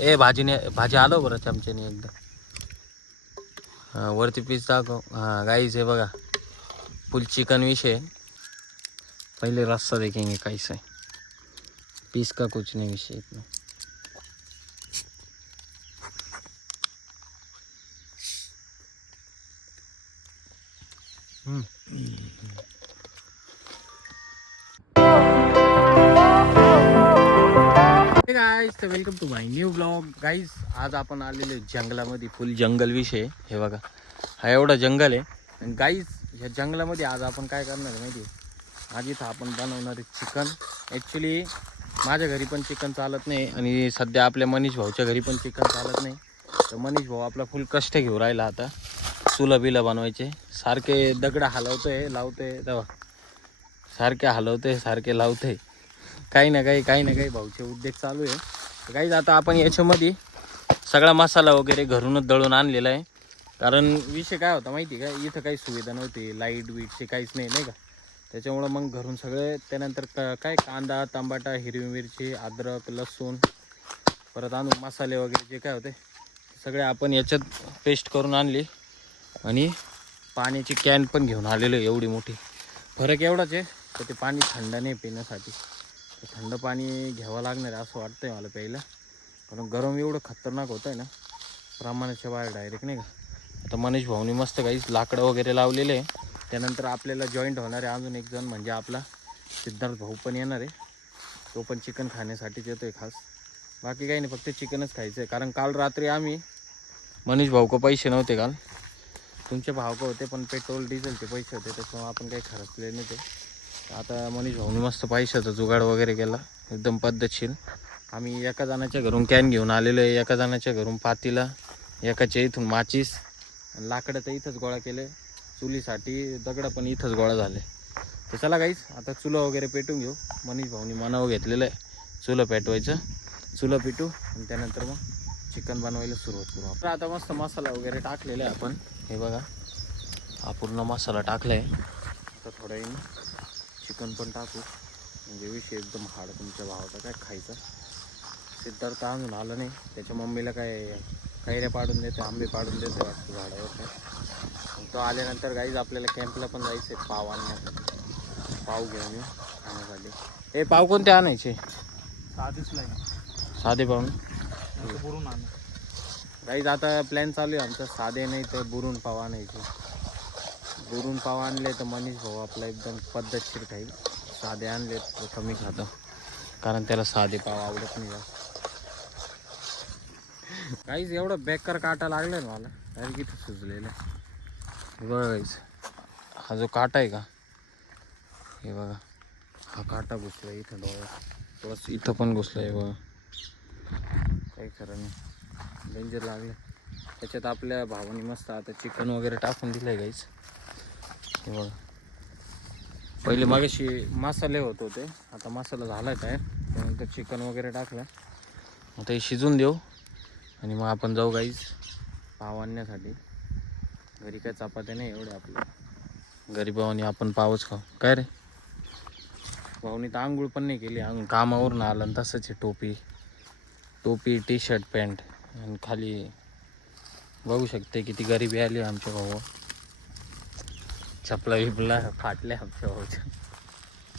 ए भाजी आलो बरं चमच्याने एकदा. वरती पीस दाखव. गाईज हे बघा फुल चिकन विषय. पहले रास्ता देखेंगे कैसा है. पीस का कुछ नहीं विषय इतना. गाईज तर welcome to my new blog. Guys आज आपण आलेले जंगलामध्ये. फुल जंगल विषय. हे बघा हा एवढा जंगल आहे. आणि गाईज ह्या जंगलामध्ये आज आपण काय करणार आहे माहिती आहे. आज इथं आपण बनवणार आहे चिकन. ॲक्च्युली माझ्या घरी पण चिकन चालत नाही आणि सध्या आपल्या मनीष भाऊच्या घरी पण चिकन चालत नाही. तर मनीष भाऊ आपला फुल कष्ट घेऊ राहिला आता चुला बिला बनवायचे. सारखे दगड हलवतोय लावतोय तेव्हा सारखे हलवतोय सारखे लावतोय. काही ना काही भाऊचे उद्योग चालू आहे. काहीच आता आपण याच्यामध्ये सगळा मसाला वगैरे घरूनच दळून आणलेला आहे. कारण विषय काय होता माहिती का, इथं काही सुविधा नव्हती, लाईट बीटचे काहीच नाही का. त्याच्यामुळं मग घरून सगळे त्यानंतर काय कांदा टमाटा हिरवी मिरची अद्रक लसूण परत आणून मसाले वगैरे जे काय होते सगळे आपण याच्यात पेस्ट करून आणली. आणि पाण्याची कॅन पण घेऊन आलेलो एवढी मोठी. फरक एवढाच आहे तर ते पाणी थंड नाही पिण्यासाठी. थंड पाणी घ्यावं लागणार आहे असं वाटतंय मला प्यायला. कारण गरम एवढं खतरनाक होतं आहे ना प्रमाणाच्या बाहेर डायरेक्ट नाही का. आता मनीष भाऊनी मस्त काहीच लाकडं वगैरे लावलेले आहे. त्यानंतर आपल्याला जॉईंट होणार आहे अजून एक जण म्हणजे आपला सिद्धार्थ भाऊ पण येणार आहे. तो पण चिकन खाण्यासाठीच येतो आहे खास. बाकी काही नाही फक्त चिकनच खायचं आहे. कारण काल रात्री आम्ही मनीष भाऊ को पैसे नव्हते काल तुमचे भाव का होते पण पेट्रोल डिझेलचे पैसे होते त्याच्यामुळे आपण काही खर्चले नाही ते. आता मनीष भाऊनी मस्त पैशाचा जुगाड वगैरे केला एकदम पद्धतशीर. आम्ही एका जणाच्या घरून कॅन घेऊन आलेलो आहे, एका जणाच्या घरून पातीला, एकाच्या इथून माचीस, लाकडं तर इथंच गोळा केले. चुलीसाठी दगडं पण इथंच गोळा झाले. तर चला गाईस आता चुलं वगैरे पेटून घेऊ. मनीष भाऊनी मनावं घेतलेलं आहे चुलं पेटवायचं. चुलं पेटू आणि त्यानंतर मग चिकन बनवायला सुरुवात करू. तर आता मस्त मसाला वगैरे टाकलेला आहे आपण. हे बघा हा पूर्ण मसाला टाकला आहे. आता थोड्या वेळाने चिकन पण टाकू म्हणजे विषय एकदम हाड. तुमच्या भावाचा काय खायचा. सिद्धार्थ आणून आलं नाही त्याच्या मम्मीला काय कैऱ्या पाडून देते आंबे पाडून देते वाटतं झाडावर. तो आल्यानंतर गाईज आपल्याला कॅम्पला पण जायचं आहे पाव आणण्यासाठी. पाव घेऊन येऊ खाण्यासाठी. हे पाव कोणते आणायचे. साधे पाव बुरून आण गाईज. आता प्लॅन चालू आहे आमचा साधे नाही तर बुरून पाव आणायचे. बुरून पाव आणले तर मनीष भाऊ आपला एकदम पद्धतशीर खाईल. साधे आणले तर कमी खातो कारण त्याला साधे पाव आवडत नाही जास्त. काहीच एवढं बेकार काटा लागलाय ना मला डायरेक्ट किती सुजलेलं. बघा गाईज हा जो काटा आहे का हे बघा हा काटा घुसला इथं डोळ्यात प्लस इथं पण घुसला आहे बघा. काही खरं नाही डेंजर लागलं. त्याच्यात आपल्या भावानी मस्त आता चिकन वगैरे टाकून दिलं आहे गाईज. हे बघा पहिले मागाशी मसाले होत होते आता मसाला झाला आहे तयार. त्यानंतर चिकन वगैरे टाकलं आता हे शिजून देऊ आणि मग आपण जाऊ गाईज पाव आणण्यासाठी. घरी काय चपात्या नाही एवढे आपल्या गरीबावानी आपण पावच खाऊ. काय रे भाऊनी तर आंघोळ पण नाही केली अजून कामावरून आलं आणि तसंच आहे टोपी टी शर्ट पॅन्ट आणि खाली बघू शकते किती गरिबी आली आमच्या भाऊ. चपला बिपला फाटल्या आमच्या भाऊच्या.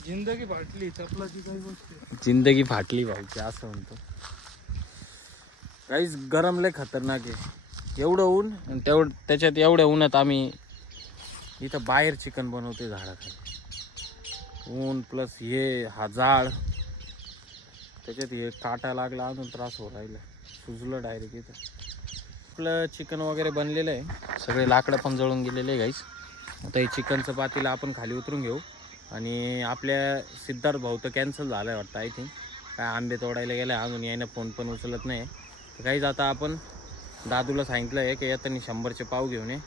जिंदगी फाटली चपलाची काही गोष्ट. जिंदगी फाटली भाऊची असं म्हणतो. काहीच गरम लय खतरनाक आहे. एवढं ऊन आणि त्याच्यात एवढ्या उन्हात आम्ही इथं बाहेर चिकन बनवतोय झाडाखाली. ऊन प्लस हे हा जाळ त्याच्यात हे काटा लागला अजून त्रास हो राहिला. सुजलं डायरेक्ट इथं. आपलं चिकन वगैरे बनलेलं आहे. सगळे लाकडं पण जळून गेलेले आहे गाईस. आता हे चिकनचं पातीला आपण खाली उतरून घेऊ. आणि आपल्या सिद्धार्थ भाऊ तर कॅन्सल झालं आहे वाटतं आय थिंक. काय आंबे तोडायला गेलं आहे अजून यायनं फोन पण उचलत नाही. तर काहीच आता आपण दादूला सांगितलं आहे की येताना 100चे पाव घेऊन ये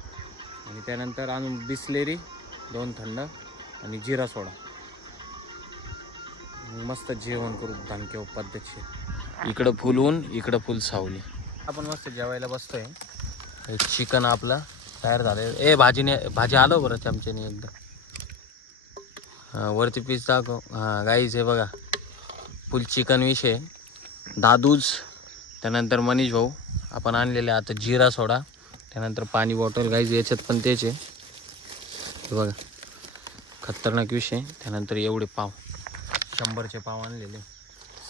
आणि त्यानंतर अजून बिस्लेरी 2 थंड आणि जिरा सोडा. मस्त जेवण करू धमक्या पद्धतशीर. इकडं फुल ऊन इकडं फुल सावली. आपण मस्त जेवायला बसतोय. चिकन आपला तयार झालं. ए भाजी आलो बरं चमच्याने एकदा. वरती पीस दाखव. गाईज हे बघा फुल चिकन विषय. दादूज त्यानंतर मनीष भाऊ आपण आणलेले आता जिरा सोडा, त्यानंतर पाणी बॉटल गाईज याच्यात पण तेच आहे. हे बघा खतरनाक विषय. त्यानंतर एवढे पाव 100चे पाव आणलेले,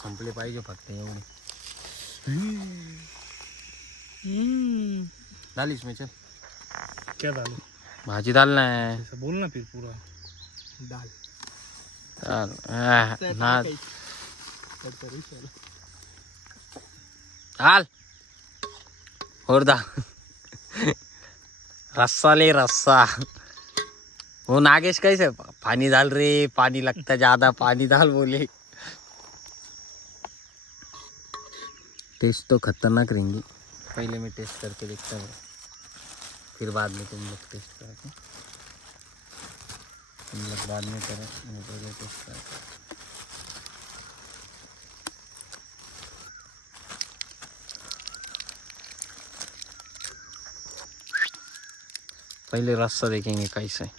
संपले पाहिजे फक्त एवढे. डालीस मी चल. क्या दाल भाजी दाल नाही ऐसा बोल ना फिर पूरा दाल ना हाल और दा रस्सा ले रस्सा. वो नागेश कैसे पानी डाल रे, पानी लगता ज्यादा, पानी डाल बोले. टेस्ट तो खतरनाक रहेंगी. पहले मैं टेस्ट करके देखता हूँ, फिर बाद में तुम लोग टेस्ट करो. तुम लोग बाद में करो, मैं पहले टेस्ट करता हूँ. पहले रास्ता देखेंगे कैसा है.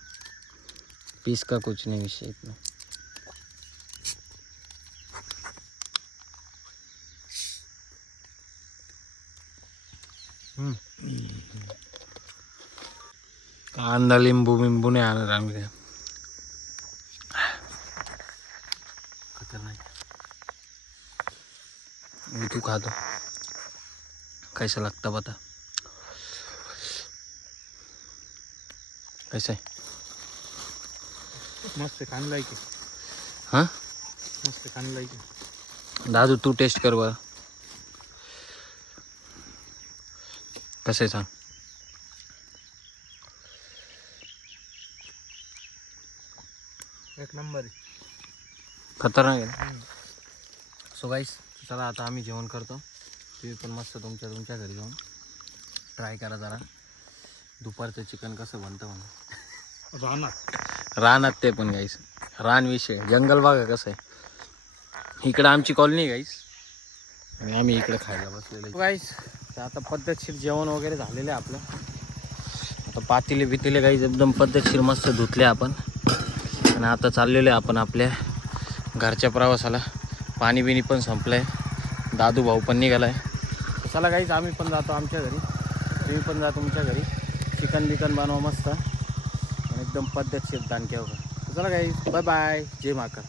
पीस का कुछ नहीं विषय इतना. कांदा लिंबू बिंबू नहीं आना रहा मुझे. खतरनाक. ये तू खा दो, कैसा लगता बता. कैसा है? मस्त खाने लायक आहे. हाँ मस्त खाने लायक आहे. दादू तू टेस्ट कर बरं कसं आहे सांग. एक नंबर आहे. खतरनाक आहे. सो गाईस चला आता आम्ही जेवण करतो. तुम्ही पण मस्त तुमच्या घरी जाऊन ट्राय करा जरा. दुपारचं चिकन कसं बनतं म्हणून रानात ते पण गाईस. रान विषय जंगल बघा कसं आहे. इकडं आमची कॉलनी गाईस आणि आम्ही इकडे खायला बसलेलो गाईस. तर आता पद्धतशीर जेवण वगैरे झालेलं आहे आपलं. आता पातेले बितेले गाईस एकदम पद्धतशीर मस्त धुतले आपण आणि आता चाललेलो आहे आपण आपल्या घरच्या प्रवासाला. पाणी बिणी पण संपलं आहे. दादू भाऊ पण निघाला आहे. चला गाईस आम्ही पण जातो आमच्या घरी, तुम्ही पण जा तुमच्या घरी. चिकन बिकन बनवा मस्त आणि एकदम पद्धतशीर दान केव्हा. चला गाईस बाय बाय. जय महाकाल.